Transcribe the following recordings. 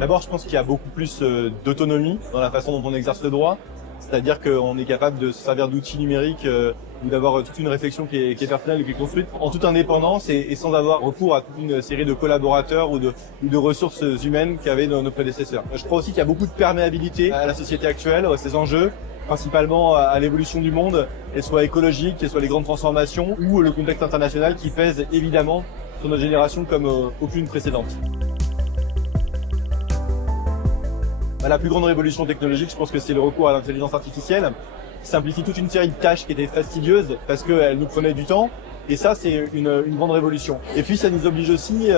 D'abord, je pense qu'il y a beaucoup plus d'autonomie dans la façon dont on exerce le droit. C'est-à-dire qu'on est capable de se servir d'outils numériques ou d'avoir toute une réflexion qui est personnelle et qui est construite en toute indépendance et sans avoir recours à toute une série de collaborateurs ou de ressources humaines qu'avaient nos prédécesseurs. Je crois aussi qu'il y a beaucoup de perméabilité à la société actuelle, à ses enjeux, principalement à l'évolution du monde, qu'elle soit écologique, qu'elle soit les grandes transformations ou le contexte international qui pèse évidemment sur notre génération comme aucune précédente. La plus grande révolution technologique, je pense que c'est le recours à l'intelligence artificielle, qui simplifie toute une série de tâches qui étaient fastidieuses parce qu'elles nous prenaient du temps. Et ça, c'est une grande révolution. Et puis, ça nous oblige aussi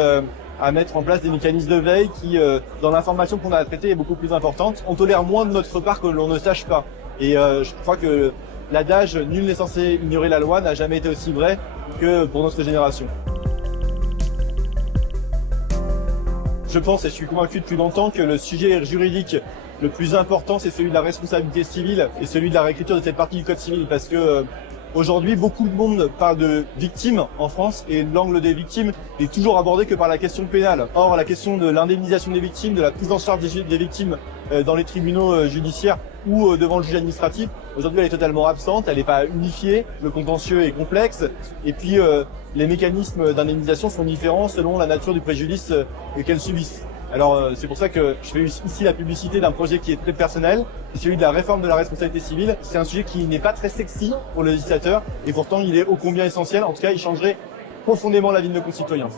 à mettre en place des mécanismes de veille qui, dans l'information qu'on a à traiter, est beaucoup plus importante. On tolère moins de notre part que l'on ne sache pas. Et je crois que l'adage « nul n'est censé ignorer la loi » n'a jamais été aussi vrai que pour notre génération. Je pense et je suis convaincu depuis longtemps que le sujet juridique le plus important, c'est celui de la responsabilité civile et celui de la réécriture de cette partie du code civil. Parce que aujourd'hui, beaucoup de monde parle de victimes en France et l'angle des victimes est toujours abordé que par la question pénale. Or, la question de l'indemnisation des victimes, de la prise en charge des victimes dans les tribunaux judiciaires ou devant le juge administratif, aujourd'hui elle est totalement absente, elle n'est pas unifiée, le contentieux est complexe et puis les mécanismes d'indemnisation sont différents selon la nature du préjudice qu'elles subissent. Alors c'est pour ça que je fais ici la publicité d'un projet qui est très personnel, c'est celui de la réforme de la responsabilité civile. C'est un sujet qui n'est pas très sexy pour le législateur et pourtant il est ô combien essentiel, en tout cas il changerait profondément la vie de nos concitoyens.